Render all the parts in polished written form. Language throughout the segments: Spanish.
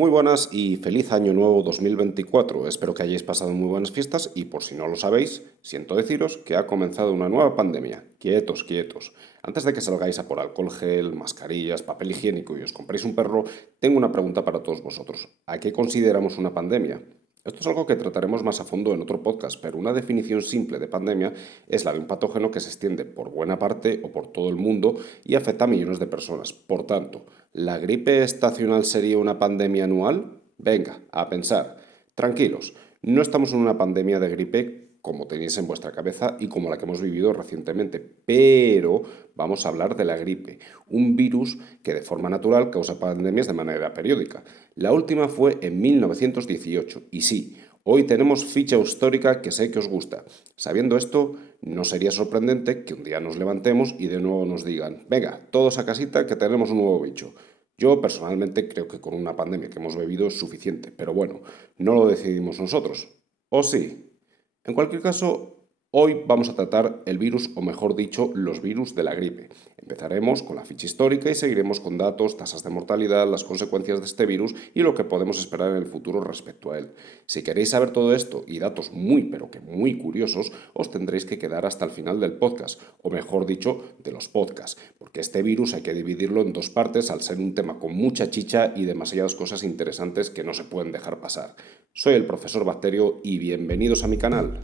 Muy buenas y feliz año nuevo 2024. Espero que hayáis pasado muy buenas fiestas y por si no lo sabéis, siento deciros que ha comenzado una nueva pandemia. Quietos, quietos. Antes de que salgáis a por alcohol gel, mascarillas, papel higiénico y os compréis un perro, tengo una pregunta para todos vosotros. ¿A qué consideramos una pandemia? Esto es algo que trataremos más a fondo en otro podcast, pero una definición simple de pandemia es la de un patógeno que se extiende por buena parte o por todo el mundo y afecta a millones de personas. Por tanto, ¿la gripe estacional sería una pandemia anual? Venga, a pensar. Tranquilos, no estamos en una pandemia de gripe como tenéis en vuestra cabeza y como la que hemos vivido recientemente, pero vamos a hablar de la gripe, un virus que de forma natural causa pandemias de manera periódica. La última fue en 1918 y sí, hoy tenemos ficha histórica que sé que os gusta. Sabiendo esto, no sería sorprendente que un día nos levantemos y de nuevo nos digan, venga, todos a casita que tenemos un nuevo bicho. Yo personalmente creo que con una pandemia que hemos vivido es suficiente, pero bueno, no lo decidimos nosotros. ¿O sí? En cualquier caso, hoy vamos a tratar el virus, o mejor dicho, los virus de la gripe. Empezaremos con la ficha histórica y seguiremos con datos, tasas de mortalidad, las consecuencias de este virus y lo que podemos esperar en el futuro respecto a él. Si queréis saber todo esto y datos muy pero que muy curiosos, os tendréis que quedar hasta el final del podcast, o mejor dicho, de los podcasts, porque este virus hay que dividirlo en dos partes al ser un tema con mucha chicha y demasiadas cosas interesantes que no se pueden dejar pasar. Soy el profesor Bacterio y bienvenidos a mi canal.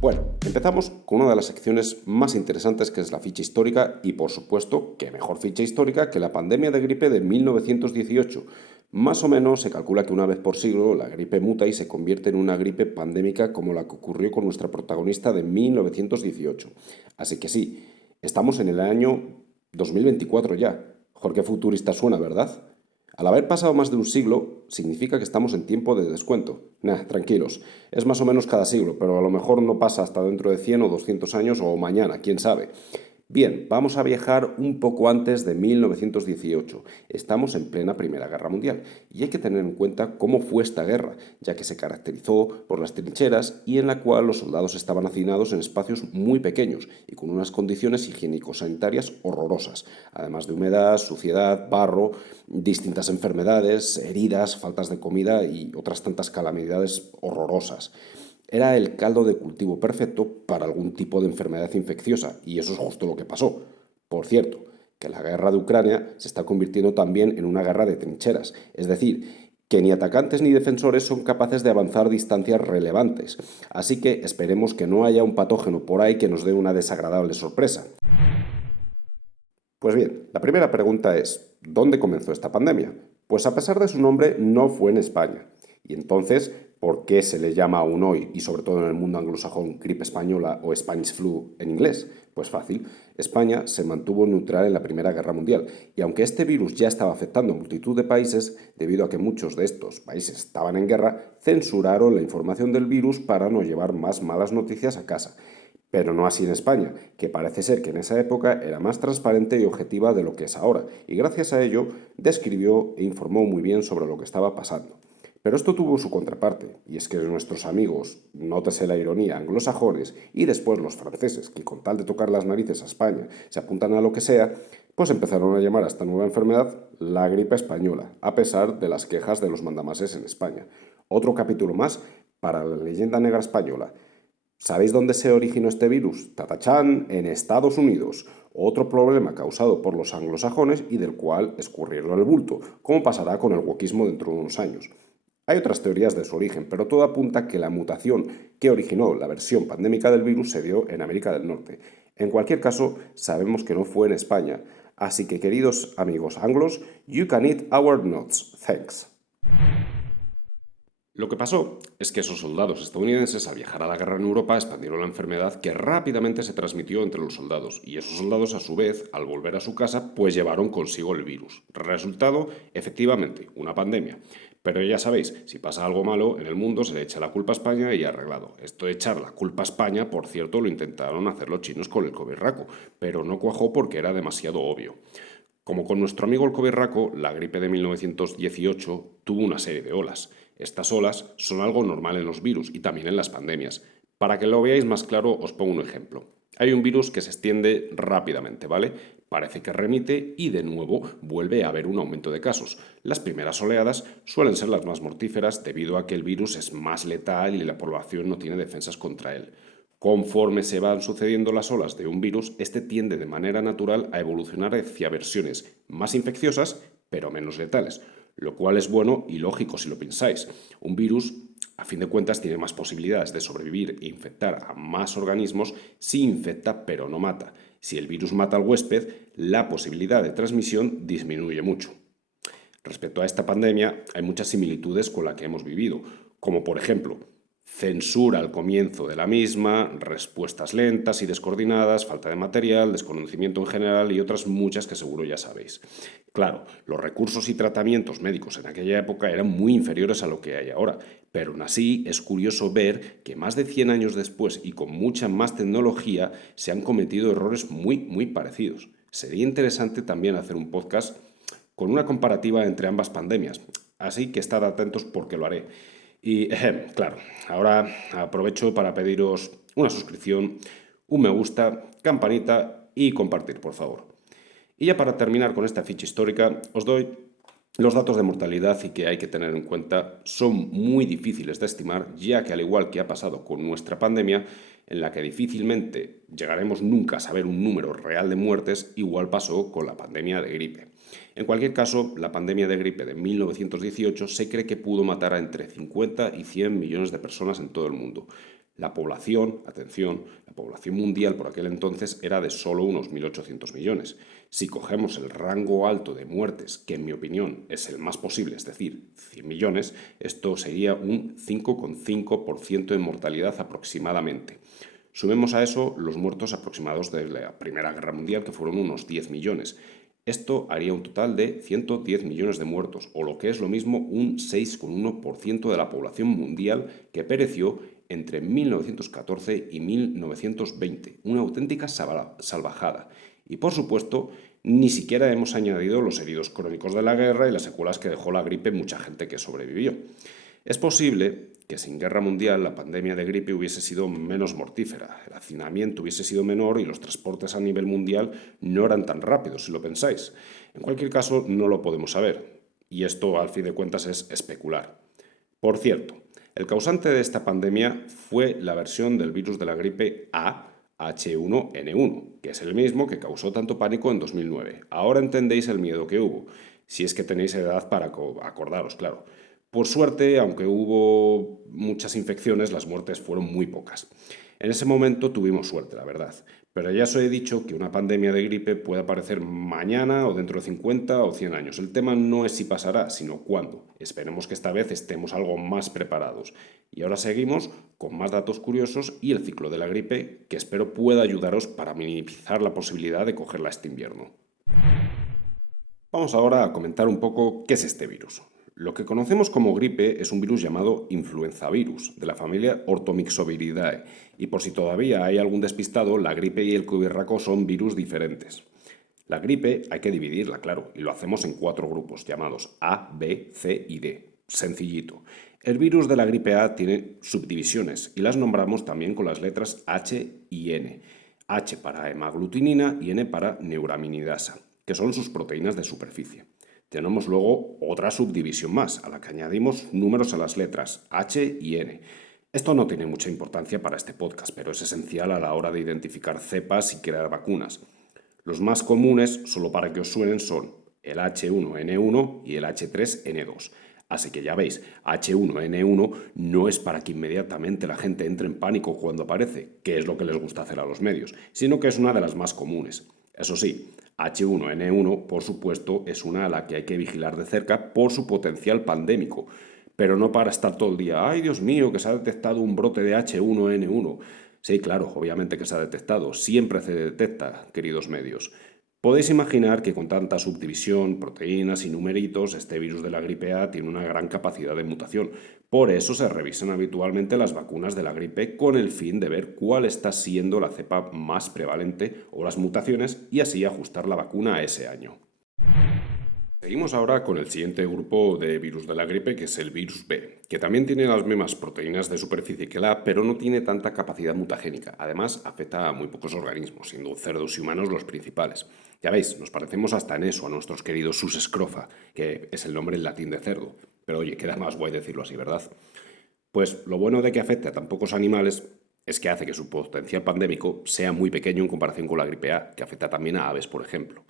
Bueno, empezamos con una de las secciones más interesantes que es la ficha histórica y por supuesto, qué mejor ficha histórica que la pandemia de gripe de 1918. Más o menos se calcula que una vez por siglo la gripe muta y se convierte en una gripe pandémica como la que ocurrió con nuestra protagonista de 1918. Así que sí, estamos en el año 2024 ya. Jorge futurista suena, ¿verdad? Al haber pasado más de un siglo, significa que estamos en tiempo de descuento. Nah, tranquilos, es más o menos cada siglo, pero a lo mejor no pasa hasta dentro de 100 o 200 años o mañana, quién sabe. Bien, vamos a viajar un poco antes de 1918. Estamos en plena Primera Guerra Mundial y hay que tener en cuenta cómo fue esta guerra, ya que se caracterizó por las trincheras y en la cual los soldados estaban hacinados en espacios muy pequeños y con unas condiciones higiénico-sanitarias horrorosas, además de humedad, suciedad, barro, distintas enfermedades, heridas, faltas de comida y otras tantas calamidades horrorosas. Era el caldo de cultivo perfecto para algún tipo de enfermedad infecciosa, y eso es justo lo que pasó. Por cierto, que la guerra de Ucrania se está convirtiendo también en una guerra de trincheras, es decir, que ni atacantes ni defensores son capaces de avanzar distancias relevantes. Así que esperemos que no haya un patógeno por ahí que nos dé una desagradable sorpresa. Pues bien, la primera pregunta es, ¿dónde comenzó esta pandemia? Pues a pesar de su nombre, no fue en España. Y entonces, ¿por qué se le llama aún hoy, y sobre todo en el mundo anglosajón, gripe española o Spanish flu en inglés? Pues fácil, España se mantuvo neutral en la Primera Guerra Mundial, y aunque este virus ya estaba afectando a multitud de países, debido a que muchos de estos países estaban en guerra, censuraron la información del virus para no llevar más malas noticias a casa. Pero no así en España, que parece ser que en esa época era más transparente y objetiva de lo que es ahora, y gracias a ello describió e informó muy bien sobre lo que estaba pasando. Pero esto tuvo su contraparte, y es que nuestros amigos, nótese la ironía, anglosajones y después los franceses, que con tal de tocar las narices a España se apuntan a lo que sea, pues empezaron a llamar a esta nueva enfermedad la gripe española, a pesar de las quejas de los mandamases en España. Otro capítulo más para la leyenda negra española. ¿Sabéis dónde se originó este virus? Tatachán, en Estados Unidos. Otro problema causado por los anglosajones y del cual escurrieron el bulto, como pasará con el wokismo dentro de unos años. Hay otras teorías de su origen, pero todo apunta a que la mutación que originó la versión pandémica del virus se dio en América del Norte. En cualquier caso, sabemos que no fue en España. Así que, queridos amigos anglos, you can eat our nuts. Thanks. Lo que pasó es que esos soldados estadounidenses, al viajar a la guerra en Europa, expandieron la enfermedad que rápidamente se transmitió entre los soldados, y esos soldados, a su vez, al volver a su casa, pues llevaron consigo el virus. Resultado, efectivamente, una pandemia. Pero ya sabéis, si pasa algo malo en el mundo se le echa la culpa a España y arreglado. Esto de echar la culpa a España, por cierto, lo intentaron hacer los chinos con el covirraco, pero no cuajó porque era demasiado obvio. Como con nuestro amigo el covirraco, la gripe de 1918 tuvo una serie de olas. Estas olas son algo normal en los virus y también en las pandemias. Para que lo veáis más claro, os pongo un ejemplo. Hay un virus que se extiende rápidamente, ¿vale? Parece que remite y de nuevo vuelve a haber un aumento de casos. Las primeras oleadas suelen ser las más mortíferas debido a que el virus es más letal y la población no tiene defensas contra él. Conforme se van sucediendo las olas de un virus, este tiende de manera natural a evolucionar hacia versiones más infecciosas, pero menos letales, lo cual es bueno y lógico si lo pensáis. Un virus, a fin de cuentas, tiene más posibilidades de sobrevivir e infectar a más organismos si infecta pero no mata. Si el virus mata al huésped, la posibilidad de transmisión disminuye mucho. Respecto a esta pandemia, hay muchas similitudes con la que hemos vivido, como por ejemplo, censura al comienzo de la misma, respuestas lentas y descoordinadas, falta de material, desconocimiento en general y otras muchas que seguro ya sabéis. Claro, los recursos y tratamientos médicos en aquella época eran muy inferiores a lo que hay ahora, pero aún así es curioso ver que más de 100 años después y con mucha más tecnología se han cometido errores muy parecidos. Sería interesante también hacer un podcast con una comparativa entre ambas pandemias, así que estad atentos porque lo haré. Y claro, ahora aprovecho para pediros una suscripción, un me gusta, campanita y compartir, por favor. Y ya para terminar con esta ficha histórica, os doy los datos de mortalidad y que hay que tener en cuenta son muy difíciles de estimar, ya que al igual que ha pasado con nuestra pandemia, en la que difícilmente llegaremos nunca a saber un número real de muertes, igual pasó con la pandemia de gripe. En cualquier caso, la pandemia de gripe de 1918 se cree que pudo matar a entre 50 y 100 millones de personas en todo el mundo. La población, atención, la población mundial por aquel entonces era de solo unos 1.800 millones. Si cogemos el rango alto de muertes, que en mi opinión es el más posible, es decir, 100 millones, esto sería un 5,5% de mortalidad aproximadamente. Sumemos a eso los muertos aproximados de la Primera Guerra Mundial, que fueron unos 10 millones. Esto haría un total de 110 millones de muertos, o lo que es lo mismo, un 6,1% de la población mundial que pereció entre 1914 y 1920. Una auténtica salvajada. Y por supuesto, ni siquiera hemos añadido los heridos crónicos de la guerra y las secuelas que dejó la gripe en mucha gente que sobrevivió. Es posible que sin guerra mundial la pandemia de gripe hubiese sido menos mortífera, el hacinamiento hubiese sido menor y los transportes a nivel mundial no eran tan rápidos, si lo pensáis. En cualquier caso, no lo podemos saber, y esto al fin de cuentas es especular. Por cierto, el causante de esta pandemia fue la versión del virus de la gripe A H1N1, que es el mismo que causó tanto pánico en 2009. Ahora entendéis el miedo que hubo, si es que tenéis edad para acordaros, claro. Por suerte, aunque hubo muchas infecciones, las muertes fueron muy pocas. En ese momento tuvimos suerte, la verdad. Pero ya os he dicho que una pandemia de gripe puede aparecer mañana o dentro de 50 o 100 años. El tema no es si pasará, sino cuándo. Esperemos que esta vez estemos algo más preparados. Y ahora seguimos con más datos curiosos y el ciclo de la gripe, que espero pueda ayudaros para minimizar la posibilidad de cogerla este invierno. Vamos ahora a comentar un poco qué es este virus. Lo que conocemos como gripe es un virus llamado influenzavirus, de la familia Orthomyxoviridae, y por si todavía hay algún despistado, la gripe y el covirraco son virus diferentes. La gripe hay que dividirla, claro, y lo hacemos en 4 grupos, llamados A, B, C y D. Sencillito. El virus de la gripe A tiene subdivisiones y las nombramos también con las letras H y N. H para hemaglutinina y N para neuraminidasa, que son sus proteínas de superficie. Tenemos luego otra subdivisión más, a la que añadimos números a las letras H y N. Esto no tiene mucha importancia para este podcast, pero es esencial a la hora de identificar cepas y crear vacunas. Los más comunes, solo para que os suenen, son el H1N1 y el H3N2. Así que ya veis, H1N1 no es para que inmediatamente la gente entre en pánico cuando aparece, que es lo que les gusta hacer a los medios, sino que es una de las más comunes. Eso sí, H1N1, por supuesto, es una a la que hay que vigilar de cerca por su potencial pandémico, pero no para estar todo el día, ¡ay Dios mío, que se ha detectado un brote de H1N1! Sí, claro, obviamente que se ha detectado, siempre se detecta, queridos medios. Podéis imaginar que con tanta subdivisión, proteínas y numeritos, este virus de la gripe A tiene una gran capacidad de mutación. Por eso se revisan habitualmente las vacunas de la gripe con el fin de ver cuál está siendo la cepa más prevalente o las mutaciones y así ajustar la vacuna a ese año. Seguimos ahora con el siguiente grupo de virus de la gripe, que es el virus B, que también tiene las mismas proteínas de superficie que la A, pero no tiene tanta capacidad mutagénica. Además, afecta a muy pocos organismos, siendo cerdos y humanos los principales. Ya veis, nos parecemos hasta en eso a nuestros queridos sus scrofa, que es el nombre en latín de cerdo. Pero oye, queda más guay decirlo así, ¿verdad? Pues lo bueno de que afecte a tan pocos animales es que hace que su potencial pandémico sea muy pequeño en comparación con la gripe A, que afecta también a aves, por ejemplo.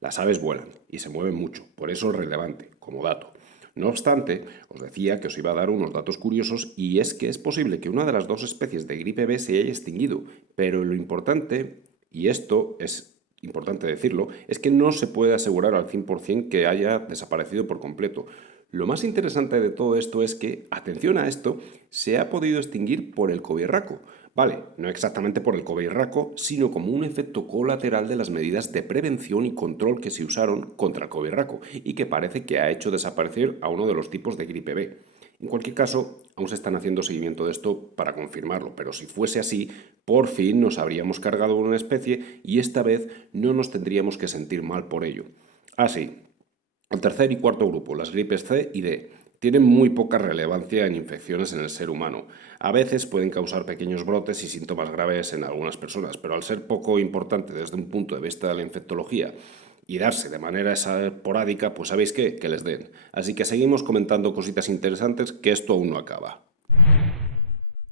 Las aves vuelan y se mueven mucho, por eso es relevante, como dato. No obstante, os decía que os iba a dar unos datos curiosos y es que es posible que una de las dos especies de gripe B se haya extinguido, pero lo importante, y esto es importante decirlo, es que no se puede asegurar al 100% que haya desaparecido por completo. Lo más interesante de todo esto es que, atención a esto, se ha podido extinguir por el covirraco. Vale, no exactamente por el covirraco, sino como un efecto colateral de las medidas de prevención y control que se usaron contra el covirraco y que parece que ha hecho desaparecer a uno de los tipos de gripe B. En cualquier caso, aún se están haciendo seguimiento de esto para confirmarlo, pero si fuese así, por fin nos habríamos cargado una especie y esta vez no nos tendríamos que sentir mal por ello. Así, el tercer y cuarto grupo, las gripes C y D, tienen muy poca relevancia en infecciones en el ser humano. A veces pueden causar pequeños brotes y síntomas graves en algunas personas, pero al ser poco importante desde un punto de vista de la infectología y darse de manera esporádica, pues sabéis qué, que les den. Así que seguimos comentando cositas interesantes que esto aún no acaba.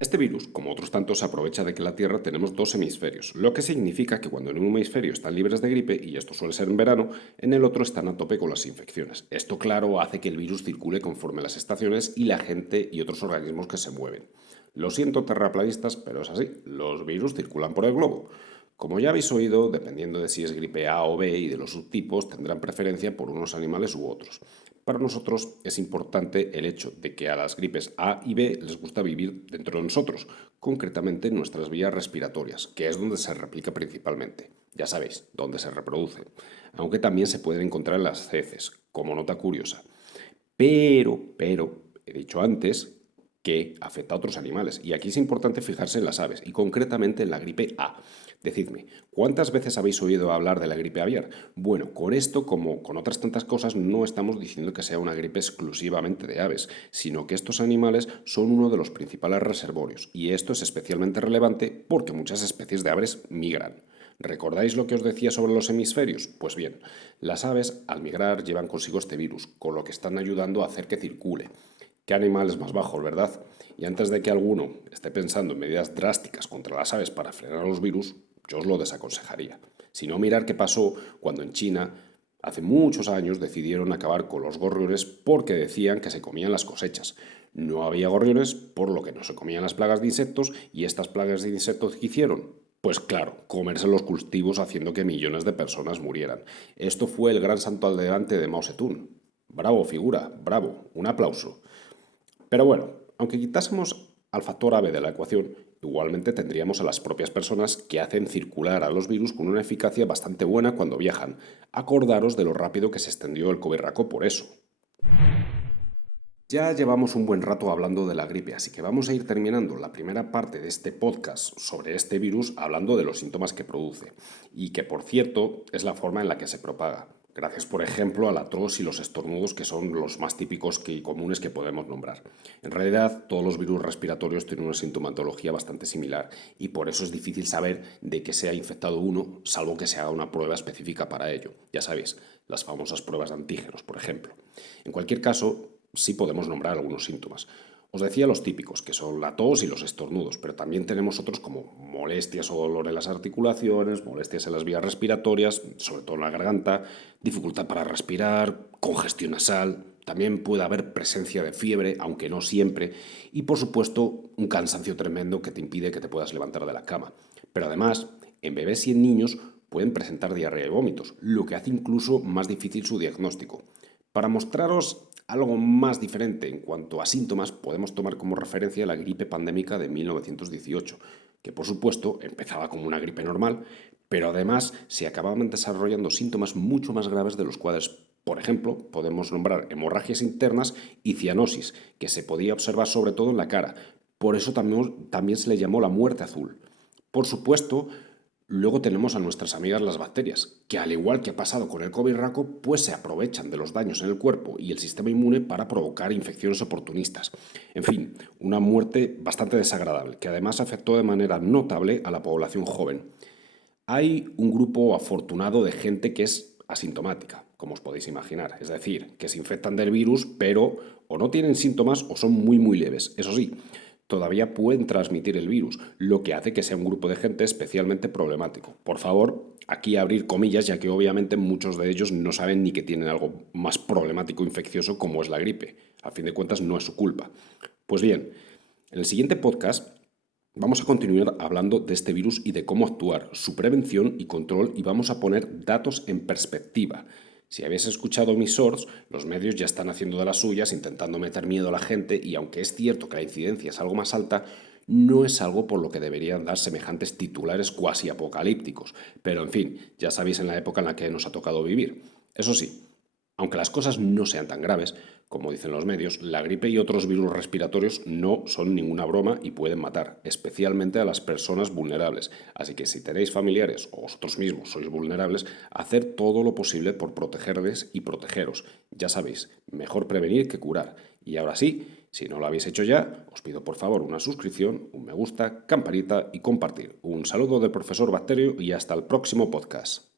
Este virus, como otros tantos, se aprovecha de que en la Tierra tenemos dos hemisferios, lo que significa que cuando en un hemisferio están libres de gripe, y esto suele ser en verano, en el otro están a tope con las infecciones. Esto, claro, hace que el virus circule conforme las estaciones y la gente y otros organismos que se mueven. Lo siento, terraplanistas, pero es así, los virus circulan por el globo. Como ya habéis oído, dependiendo de si es gripe A o B y de los subtipos, tendrán preferencia por unos animales u otros. Para nosotros es importante el hecho de que a las gripes A y B les gusta vivir dentro de nosotros, concretamente en nuestras vías respiratorias, que es donde se replica principalmente. Ya sabéis, donde se reproduce. Aunque también se pueden encontrar en las heces, como nota curiosa. Pero, he dicho antes que afecta a otros animales. Y aquí es importante fijarse en las aves, y concretamente en la gripe A. Decidme, ¿cuántas veces habéis oído hablar de la gripe aviar? Bueno, con esto, como con otras tantas cosas, no estamos diciendo que sea una gripe exclusivamente de aves, sino que estos animales son uno de los principales reservorios, y esto es especialmente relevante porque muchas especies de aves migran. ¿Recordáis lo que os decía sobre los hemisferios? Pues bien, las aves al migrar llevan consigo este virus, con lo que están ayudando a hacer que circule. ¿Qué animales más bajos, verdad? Y antes de que alguno esté pensando en medidas drásticas contra las aves para frenar los virus, yo os lo desaconsejaría. Si no, mirar qué pasó cuando en China, hace muchos años, decidieron acabar con los gorriones porque decían que se comían las cosechas. No había gorriones, por lo que no se comían las plagas de insectos, y estas plagas de insectos ¿qué hicieron? Pues claro, comerse los cultivos haciendo que millones de personas murieran. Esto fue el gran santo al delante de Mao Zedong. Bravo, figura, bravo, un aplauso. Pero bueno, aunque quitásemos al factor ave de la ecuación, igualmente tendríamos a las propias personas que hacen circular a los virus con una eficacia bastante buena cuando viajan. Acordaros de lo rápido que se extendió el covirraco por eso. Ya llevamos un buen rato hablando de la gripe, así que vamos a ir terminando la primera parte de este podcast sobre este virus hablando de los síntomas que produce y que, por cierto, es la forma en la que se propaga. Gracias, por ejemplo, a la tos y los estornudos, que son los más típicos y comunes que podemos nombrar. En realidad, todos los virus respiratorios tienen una sintomatología bastante similar y por eso es difícil saber de qué se ha infectado uno, salvo que se haga una prueba específica para ello. Ya sabéis, las famosas pruebas de antígenos, por ejemplo. En cualquier caso, sí podemos nombrar algunos síntomas. Os decía los típicos, que son la tos y los estornudos, pero también tenemos otros como molestias o dolor en las articulaciones, molestias en las vías respiratorias, sobre todo en la garganta, dificultad para respirar, congestión nasal, también puede haber presencia de fiebre, aunque no siempre, y por supuesto un cansancio tremendo que te impide que te puedas levantar de la cama. Pero además, en bebés y en niños pueden presentar diarrea y vómitos, lo que hace incluso más difícil su diagnóstico. Para mostraros algo más diferente en cuanto a síntomas, podemos tomar como referencia la gripe pandémica de 1918, que por supuesto empezaba como una gripe normal, pero además se acababan desarrollando síntomas mucho más graves de los cuales, por ejemplo, podemos nombrar hemorragias internas y cianosis, que se podía observar sobre todo en la cara. Por eso también se le llamó la muerte azul. Por supuesto, Luego tenemos a nuestras amigas las bacterias, que al igual que ha pasado con el COVID raco, pues se aprovechan de los daños en el cuerpo y el sistema inmune para provocar infecciones oportunistas. En fin, una muerte bastante desagradable, que además afectó de manera notable a la población joven. Hay un grupo afortunado de gente que es asintomática, como os podéis imaginar, es decir, que se infectan del virus, pero o no tienen síntomas o son muy leves. Eso sí, todavía pueden transmitir el virus, lo que hace que sea un grupo de gente especialmente problemático. Por favor, aquí abrir comillas, ya que obviamente muchos de ellos no saben ni que tienen algo más problemático infeccioso como es la gripe. A fin de cuentas, no es su culpa. Pues bien, en el siguiente podcast vamos a continuar hablando de este virus y de cómo actuar, su prevención y control, y vamos a poner datos en perspectiva. Si habéis escuchado mis shorts, los medios ya están haciendo de las suyas, intentando meter miedo a la gente, y aunque es cierto que la incidencia es algo más alta, no es algo por lo que deberían dar semejantes titulares cuasi apocalípticos. Pero en fin, ya sabéis en la época en la que nos ha tocado vivir. Eso sí, aunque las cosas no sean tan graves, como dicen los medios, la gripe y otros virus respiratorios no son ninguna broma y pueden matar, especialmente a las personas vulnerables. Así que si tenéis familiares o vosotros mismos sois vulnerables, haced todo lo posible por protegerles y protegeros. Ya sabéis, mejor prevenir que curar. Y ahora sí, si no lo habéis hecho ya, os pido por favor una suscripción, un me gusta, campanita y compartir. Un saludo del profesor Bacterio y hasta el próximo podcast.